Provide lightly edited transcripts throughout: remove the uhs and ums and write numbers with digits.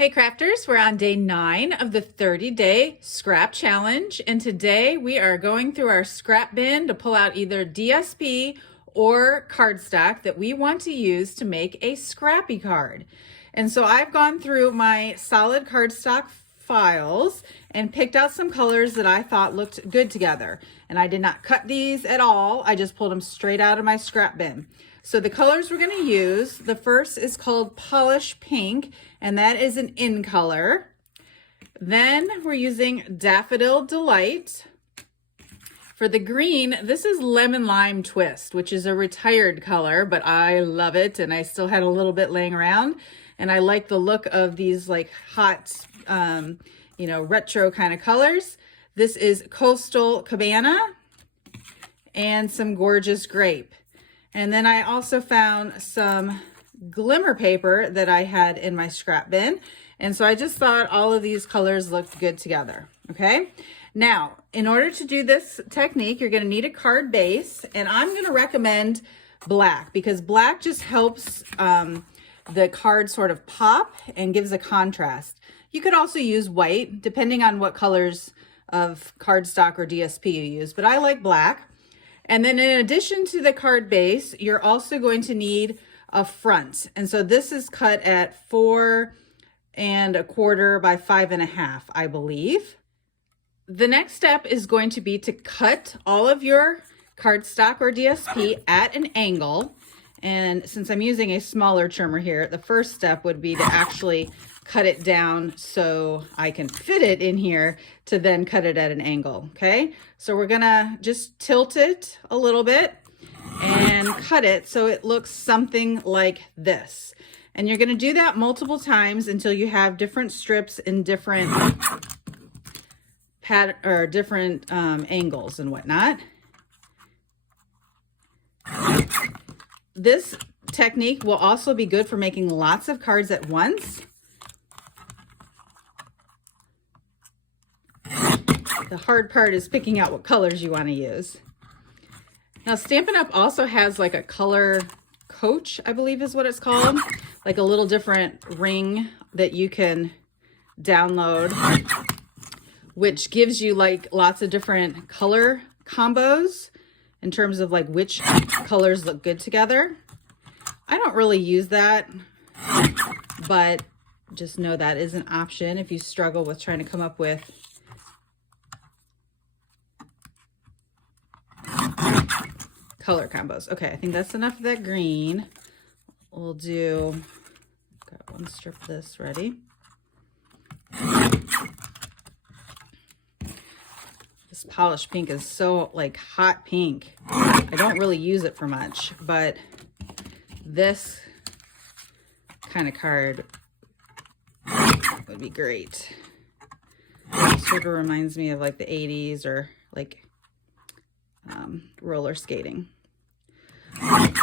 Hey crafters, we're on day 9 of the 30-day scrap challenge, and today we are going through our scrap bin to pull out either DSP or cardstock that we want to use to make a Scrappy card. And so I've gone through my solid cardstock files and picked out some colors that I thought looked good together. And I did not cut these at all. I just pulled them straight out of my scrap bin. So the colors we're going to use, the first is called Polish Pink, and that is an in color. Then we're using Daffodil Delight. For the green, this is Lemon Lime Twist, which is a retired color, but I love it, and I still had a little bit laying around. And I like the look of these like hot, retro kind of colors. This is Coastal Cabana and some Gorgeous Grape. And then I also found some glimmer paper that I had in my scrap bin. And so I just thought all of these colors looked good together, okay? Now, in order to do this technique, you're gonna need a card base, and I'm gonna recommend black because black just helps the card sort of pop and gives a contrast. You could also use white, depending on what colors of cardstock or DSP you use, but I like black. And then in addition to the card base, you're also going to need a front. And so this is cut at 4 1/4 by 5 1/2, I believe. The next step is going to be to cut all of your cardstock or DSP at an angle. And since I'm using a smaller trimmer here, the first step would be to actually cut it down so I can fit it in here to then cut it at an angle, okay? So we're gonna just tilt it a little bit and cut it so it looks something like this. And you're gonna do that multiple times until you have different strips in different angles and whatnot. This technique will also be good for making lots of cards at once. The hard part is picking out what colors you want to use. Now, Stampin' Up! Also has like a color coach, I believe is what it's called, like a little different ring that you can download, which gives you like lots of different color combos in terms of like which colors look good together. I don't really use that, but just know that is an option if you struggle with trying to come up with color combos. Okay, I think that's enough of that green. We'll do, got one strip of this ready. This Polish Pink is so like hot pink. I don't really use it for much, but this kind of card would be great. It sort of reminds me of like the 80s or like roller skating,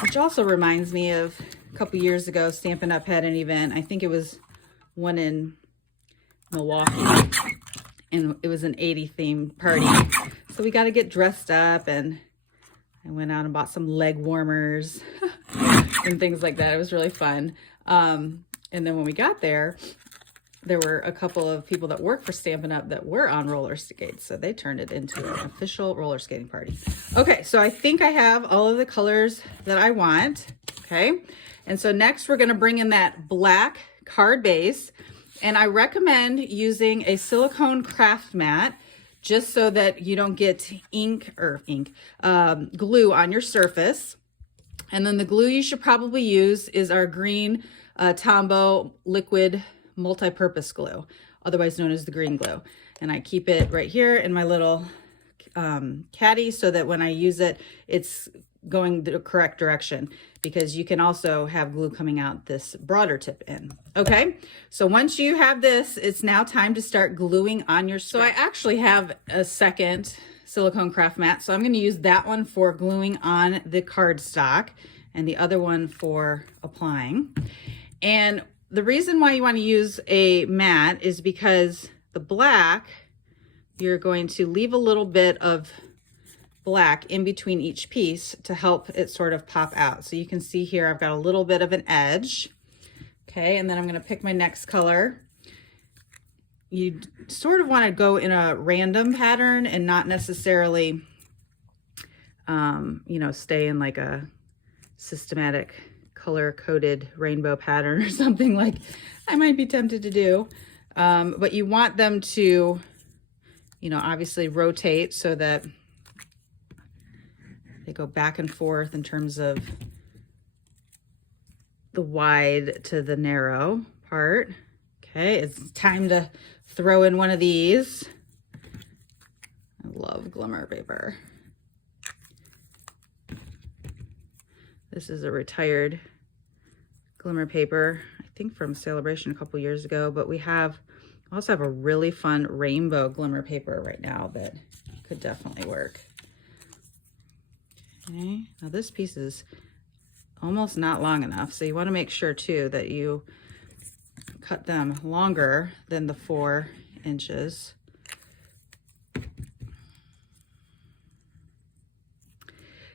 which also reminds me of a couple years ago, Stampin' Up! Had an event. I think it was one in Milwaukee, and it was an 80 themed party. So we got to get dressed up, and I went out and bought some leg warmers and things like that. It was really fun. And then when we got there, there were a couple of people that work for Stampin' Up! That were on roller skates, so they turned it into an official roller skating party. Okay, so I think I have all of the colors that I want, okay? And so next we're gonna bring in that black card base, and I recommend using a silicone craft mat just so that you don't get glue on your surface. And then the glue you should probably use is our green Tombow liquid multi-purpose glue, otherwise known as the green glue. And I keep it right here in my little caddy so that when I use it, it's going the correct direction, because you can also have glue coming out this broader tip in. Okay, so once you have this, it's now time to start gluing on your scrap. So I actually have a second silicone craft mat, so I'm going to use that one for gluing on the cardstock and the other one for applying. And the reason why you want to use a mat is because the black, you're going to leave a little bit of black in between each piece to help it sort of pop out. So you can see here I've got a little bit of an edge. Okay, and then I'm going to pick my next color. you sort of want to go in a random pattern and not necessarily, you know, stay in like a systematic color-coded rainbow pattern or something like I might be tempted to do. But you want them to, you know, obviously rotate so that they go back and forth in terms of the wide to the narrow part. Okay, it's time to throw in one of these. I love glimmer paper. This is a retired glimmer paper, I think from Celebration a couple years ago, but we also have a really fun rainbow glimmer paper right now that could definitely work. Okay, now this piece is almost not long enough, so you want to make sure too that you cut them longer than the 4 inches.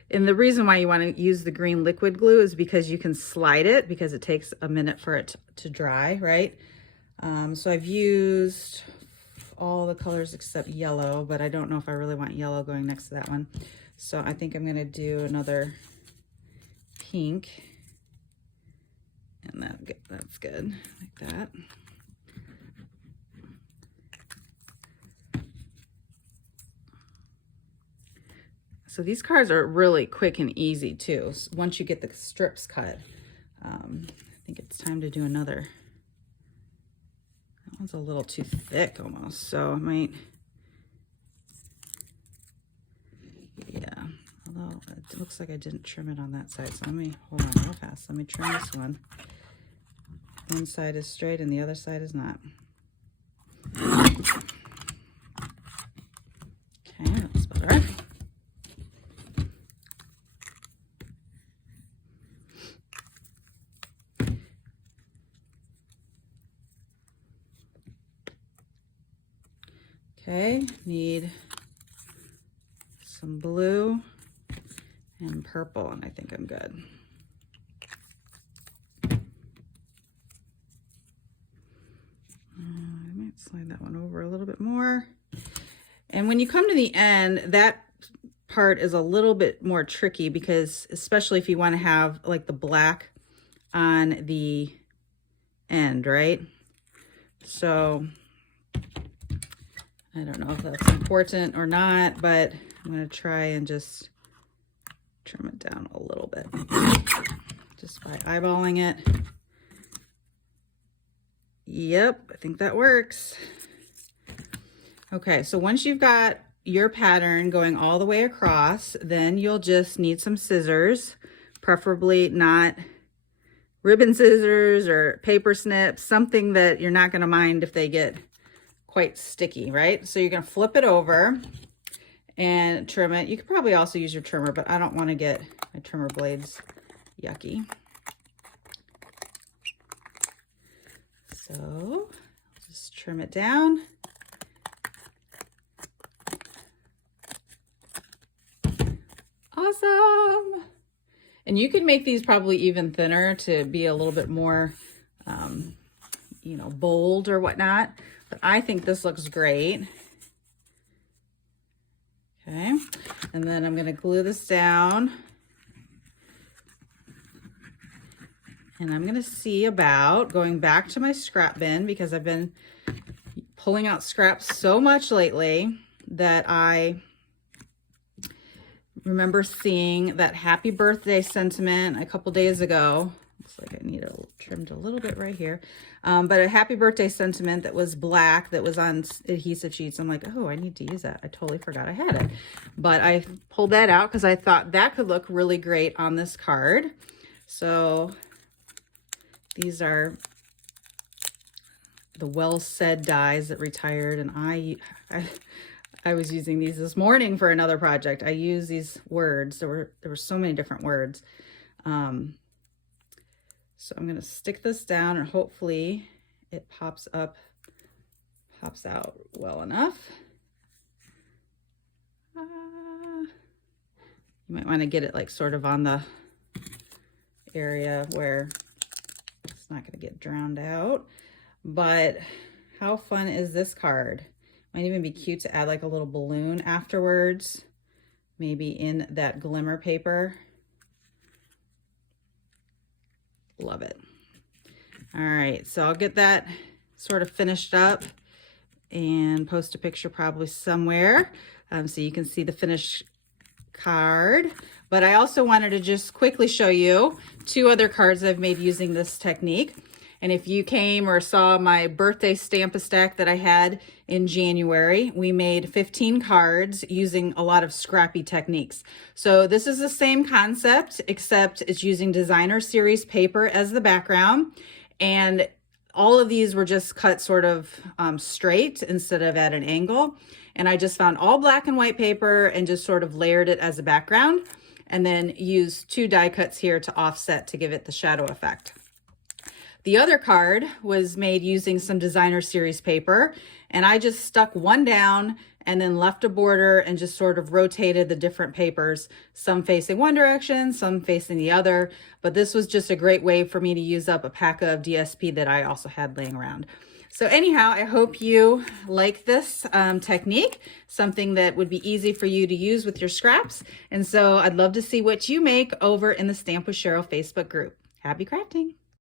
And the reason why you want to use the green liquid glue is because you can slide it, because it takes a minute for it to dry, right? So I've used all the colors except yellow, but I don't know if I really want yellow going next to that one. So I think I'm going to do another pink. And that's good, like that. So these cards are really quick and easy too, once you get the strips cut. I think it's time to do another. That one's a little too thick almost, so I might, yeah, although it looks like I didn't trim it on that side, so let me, hold on real fast, let me trim this one. One side is straight and the other side is not. Okay, that's better. Okay, need some blue and purple, and I think I'm good. I might slide that one over a little bit more. And when you come to the end, that part is a little bit more tricky, because especially if you want to have like the black on the end, right? So I don't know if that's important or not, but I'm going to try and just trim it down a little bit just by eyeballing it. Yep, I think that works. Okay, so once you've got your pattern going all the way across, then you'll just need some scissors, preferably not ribbon scissors or paper snips, something that you're not going to mind if they get quite sticky, right? So you're going to flip it over and trim it. You could probably also use your trimmer, but I don't want to get my trimmer blades yucky. So just trim it down. Awesome. And you can make these probably even thinner to be a little bit more, you know, bold or whatnot. But I think this looks great. Okay, and then I'm going to glue this down. And I'm going to see about going back to my scrap bin, because I've been pulling out scraps so much lately that I remember seeing that happy birthday sentiment a couple days ago. Looks like I need it trimmed a little bit right here. But a happy birthday sentiment that was black, that was on adhesive sheets. I'm like, oh, I need to use that. I totally forgot I had it. But I pulled that out because I thought that could look really great on this card. So these are the Well Said dies that retired, and I was using these this morning for another project. I use these words. There were so many different words. So I'm going to stick this down, and hopefully it pops out well enough. You might want to get it like sort of on the area where it's not going to get drowned out. But how fun is this card? Might even be cute to add like a little balloon afterwards, maybe in that glimmer paper. Love it. All right, so I'll get that sort of finished up and post a picture probably somewhere so you can see the finished card. But I also wanted to just quickly show you 2 other cards I've made using this technique. And if you came or saw my birthday Stamp-A-Stack that I had in January, we made 15 cards using a lot of Scrappy techniques. So this is the same concept, except it's using designer series paper as the background. And all of these were just cut sort of straight instead of at an angle. And I just found all black and white paper and just sort of layered it as a background, and then used 2 die cuts here to offset to give it the shadow effect. The other card was made using some designer series paper, and I just stuck one down and then left a border and just sort of rotated the different papers, some facing one direction, some facing the other. But this was just a great way for me to use up a pack of DSP that I also had laying around. So anyhow, I hope you like this technique, something that would be easy for you to use with your scraps. And so I'd love to see what you make over in the Stamp with Cheryl Facebook group. Happy crafting!